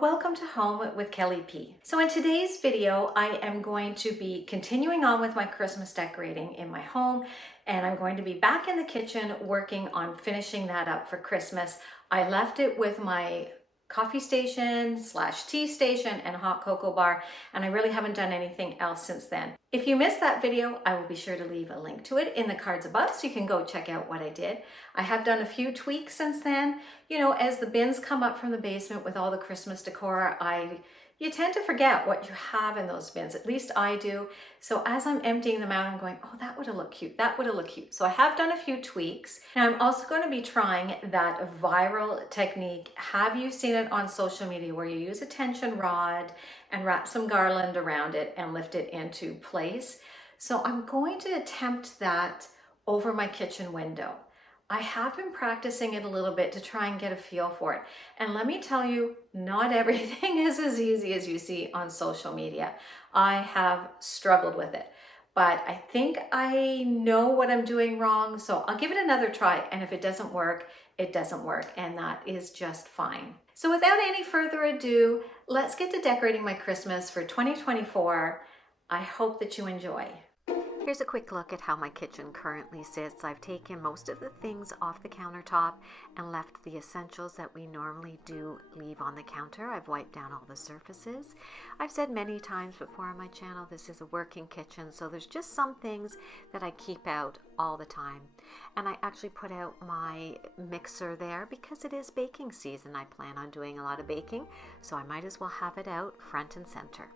welcome to Home with Kelly P. So in today's video, I am going to be continuing on with my Christmas decorating in my home, and I'm going to be back in the kitchen working on finishing that up for Christmas. I left it with my coffee station / tea station and hot cocoa bar, and I really haven't done anything else since then. If you missed that video, I will be sure to leave a link to it in the cards above so you can go check out what I did. I have done a few tweaks since then. You know, as the bins come up from the basement with all the Christmas decor, you tend to forget what you have in those bins. At least I do. So as I'm emptying them out, I'm going, oh, that would have looked cute. That would have looked cute. So I have done a few tweaks. Now I'm also going to be trying that viral technique. Have you seen it on social media where you use a tension rod and wrap some garland around it and lift it into place? So I'm going to attempt that over my kitchen window. I have been practicing it a little bit to try and get a feel for it. And let me tell you, not everything is as easy as you see on social media. I have struggled with it, but I think I know what I'm doing wrong. So I'll give it another try. And if it doesn't work, it doesn't work. And that is just fine. So without any further ado, let's get to decorating my Christmas for 2024. I hope that you enjoy. Here's a quick look at how my kitchen currently sits. I've taken most of the things off the countertop and left the essentials that we normally do leave on the counter. I've wiped down all the surfaces. I've said many times before on my channel, this is a working kitchen, so there's just some things that I keep out all the time. And I actually put out my mixer there because it is baking season. I plan on doing a lot of baking, so I might as well have it out front and center.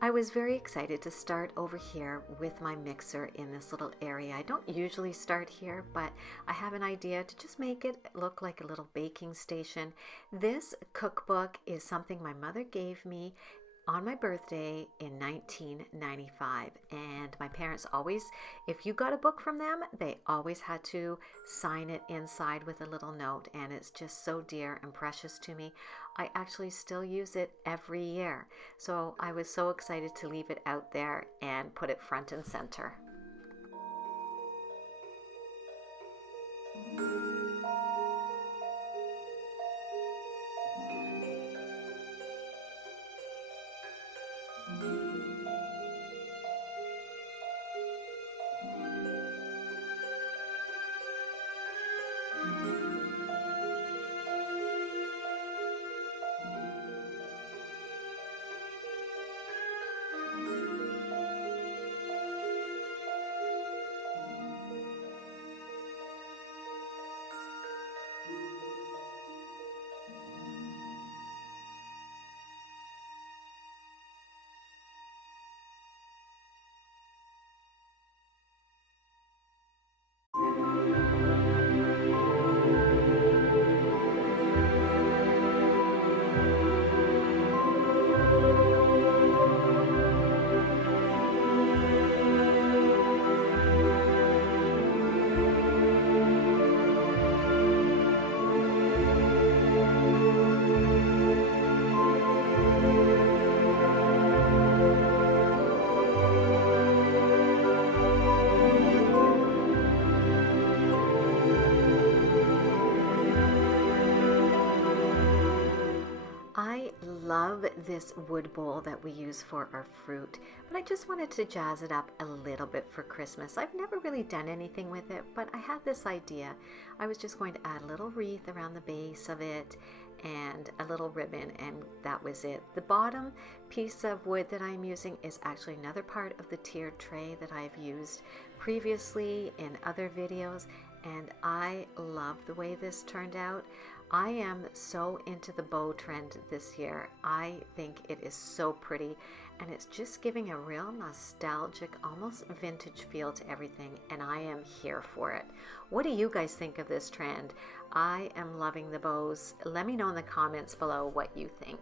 I was very excited to start over here with my mixer in this little area. I don't usually start here, but I have an idea to just make it look like a little baking station. This cookbook is something my mother gave me on my birthday in 1995, and my parents always, if you got a book from them, they always had to sign it inside with a little note, and it's just so dear and precious to me. I actually still use it every year, so I was so excited to leave it out there and put it front and center. I love this wood bowl that we use for our fruit, but I just wanted to jazz it up a little bit for Christmas. I've never really done anything with it, but I had this idea. I was just going to add a little wreath around the base of it and a little ribbon, and that was it. The bottom piece of wood that I'm using is actually another part of the tiered tray that I've used previously in other videos, and I love the way this turned out. I am so into the bow trend this year. I think it is so pretty, and it's just giving a real nostalgic, almost vintage feel to everything, and I am here for it. What do you guys think of this trend? I am loving the bows. Let me know in the comments below what you think.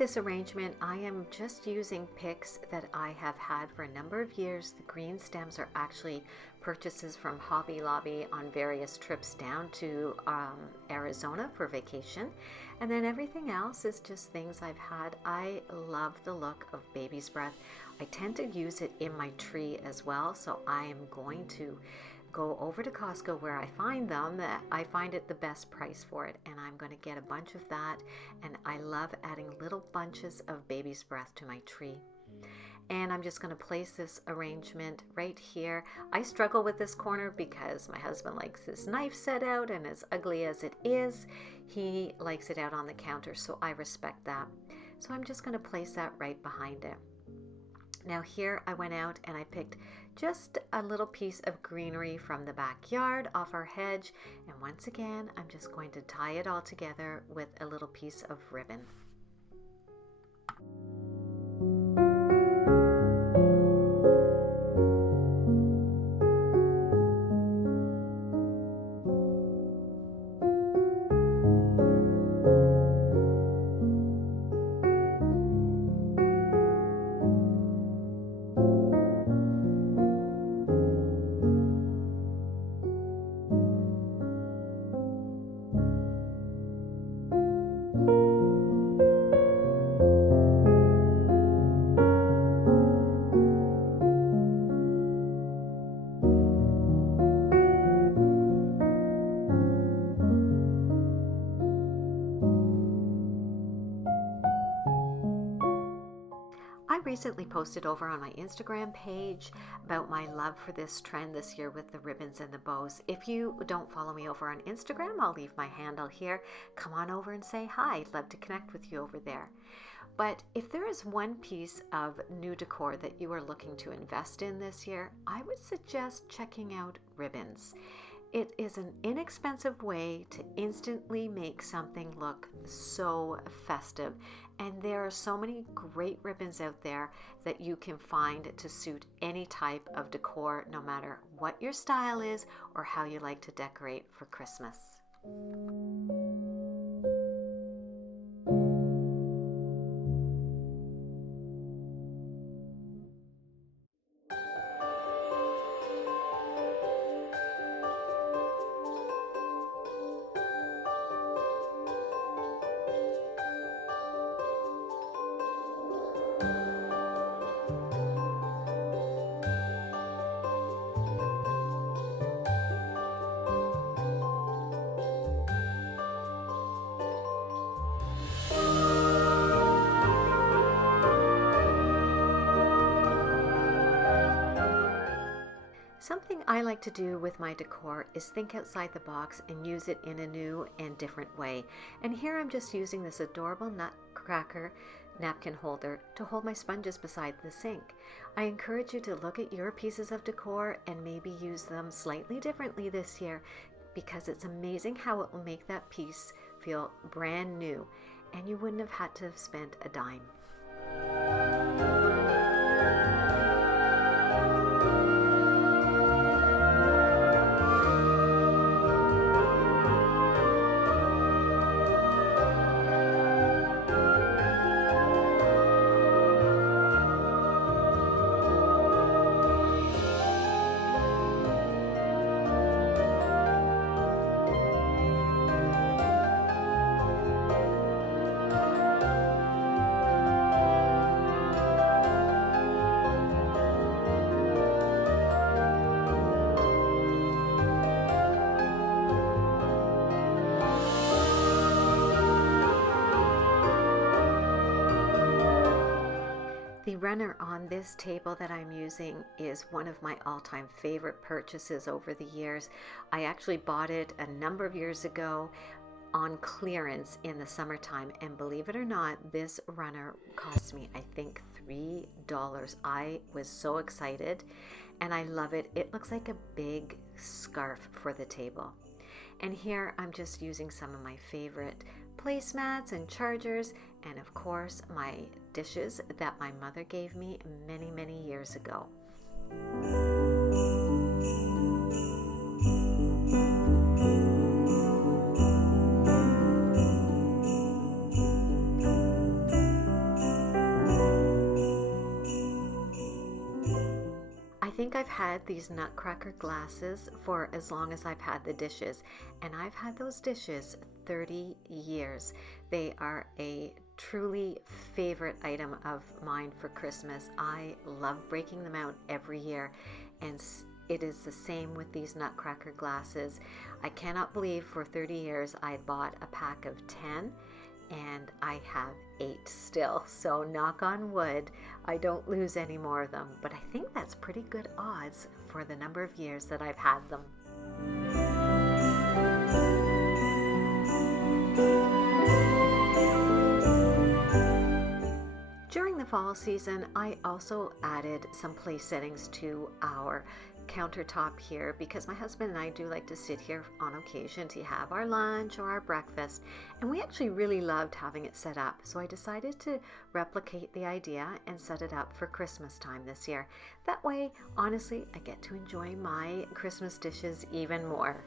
this arrangement, I am just using picks that I have had for a number of years. The green stems are actually purchases from Hobby Lobby on various trips down to Arizona for vacation. And then everything else is just things I've had. I love the look of baby's breath. I tend to use it in my tree as well, so I am going to go over to Costco where I find them. I find it the best price for it, and I'm going to get a bunch of that. And I love adding little bunches of baby's breath to my tree. And I'm just going to place this arrangement right here. I struggle with this corner because my husband likes this knife set out, and as ugly as it is, he likes it out on the counter, so I respect that. So I'm just going to place that right behind it. Now here I went out and I picked just a little piece of greenery from the backyard off our hedge, and once again I'm just going to tie it all together with a little piece of ribbon. I recently posted over on my Instagram page about my love for this trend this year with the ribbons and the bows. If you don't follow me over on Instagram, I'll leave my handle here. Come on over and say hi. I'd love to connect with you over there. But if there is one piece of new decor that you are looking to invest in this year, I would suggest checking out ribbons. It is an inexpensive way to instantly make something look so festive. And there are so many great ribbons out there that you can find to suit any type of decor, no matter what your style is or how you like to decorate for Christmas. Something I like to do with my decor is think outside the box and use it in a new and different way. And here I'm just using this adorable nutcracker napkin holder to hold my sponges beside the sink. I encourage you to look at your pieces of decor and maybe use them slightly differently this year, because it's amazing how it will make that piece feel brand new and you wouldn't have had to have spent a dime. The runner on this table that I'm using is one of my all-time favorite purchases over the years. I actually bought it a number of years ago on clearance in the summertime, and believe it or not, this runner cost me, I think, $3. I was so excited and I love it. It looks like a big scarf for the table. And here I'm just using some of my favorite placemats and chargers, and of course my dishes that my mother gave me many, many years ago. I've had these nutcracker glasses for as long as I've had the dishes, and I've had those dishes 30 years. They are a truly favorite item of mine for Christmas. I love breaking them out every year, and it is the same with these nutcracker glasses. I cannot believe for 30 years I bought a pack of 10 and I have 8 still. So knock on wood, I don't lose any more of them, but I think that's pretty good odds for the number of years that I've had them. During the fall season, I also added some place settings to our countertop here because my husband and I do like to sit here on occasion to have our lunch or our breakfast, and we actually really loved having it set up. So I decided to replicate the idea and set it up for Christmas time this year. That way, honestly, I get to enjoy my Christmas dishes even more.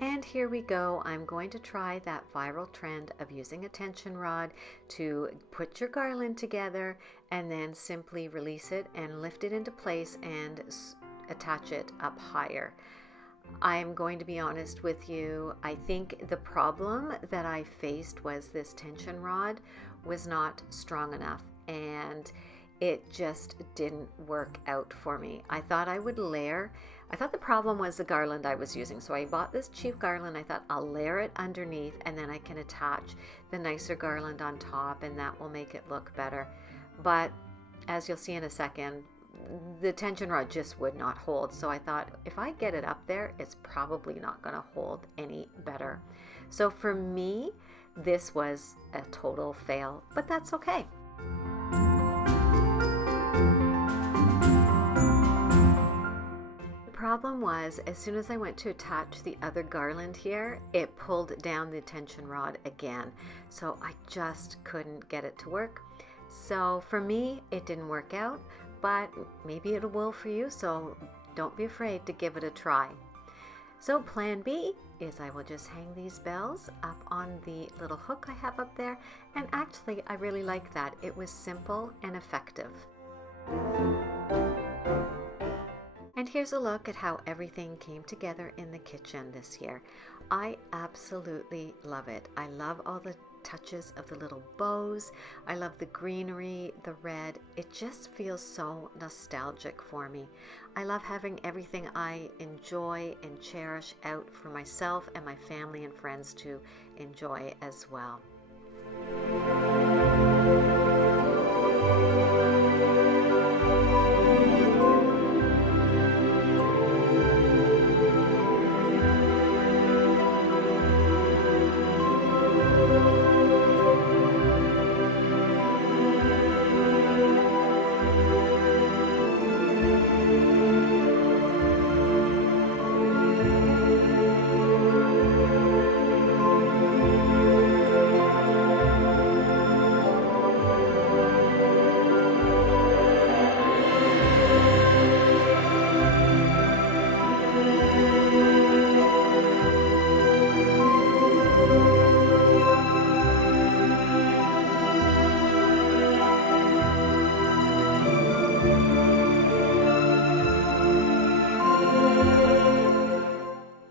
And here we go. I'm going to try that viral trend of using a tension rod to put your garland together and then simply release it and lift it into place and attach it up higher. I'm going to be honest with you. I think the problem that I faced was this tension rod was not strong enough, and it just didn't work out for me. I thought I would layer. I thought the problem was the garland I was using. So I bought this cheap garland. I thought I'll layer it underneath and then I can attach the nicer garland on top, and that will make it look better. But as you'll see in a second, the tension rod just would not hold. So I thought if I get it up there, it's probably not going to hold any better. So for me, this was a total fail, but that's okay. The problem was, as soon as I went to attach the other garland here, it pulled down the tension rod again. So I just couldn't get it to work. So for me, it didn't work out, but maybe it will for you. So don't be afraid to give it a try. So plan B is I will just hang these bells up on the little hook I have up there. And actually, I really like that. It was simple and effective. And here's a look at how everything came together in the kitchen this year. I absolutely love it. I love all the touches of the little bows. I love the greenery, the red. It just feels so nostalgic for me. I love having everything I enjoy and cherish out for myself and my family and friends to enjoy as well.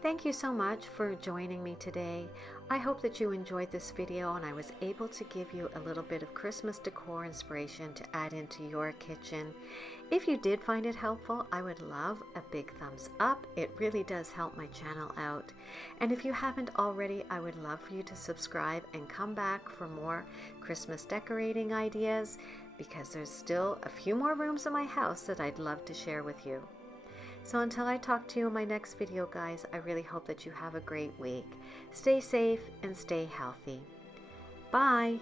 Thank you so much for joining me today. I hope that you enjoyed this video and I was able to give you a little bit of Christmas decor inspiration to add into your kitchen. If you did find it helpful, I would love a big thumbs up. It really does help my channel out. And if you haven't already, I would love for you to subscribe and come back for more Christmas decorating ideas, because there's still a few more rooms in my house that I'd love to share with you. So until I talk to you in my next video, guys, I really hope that you have a great week. Stay safe and stay healthy. Bye.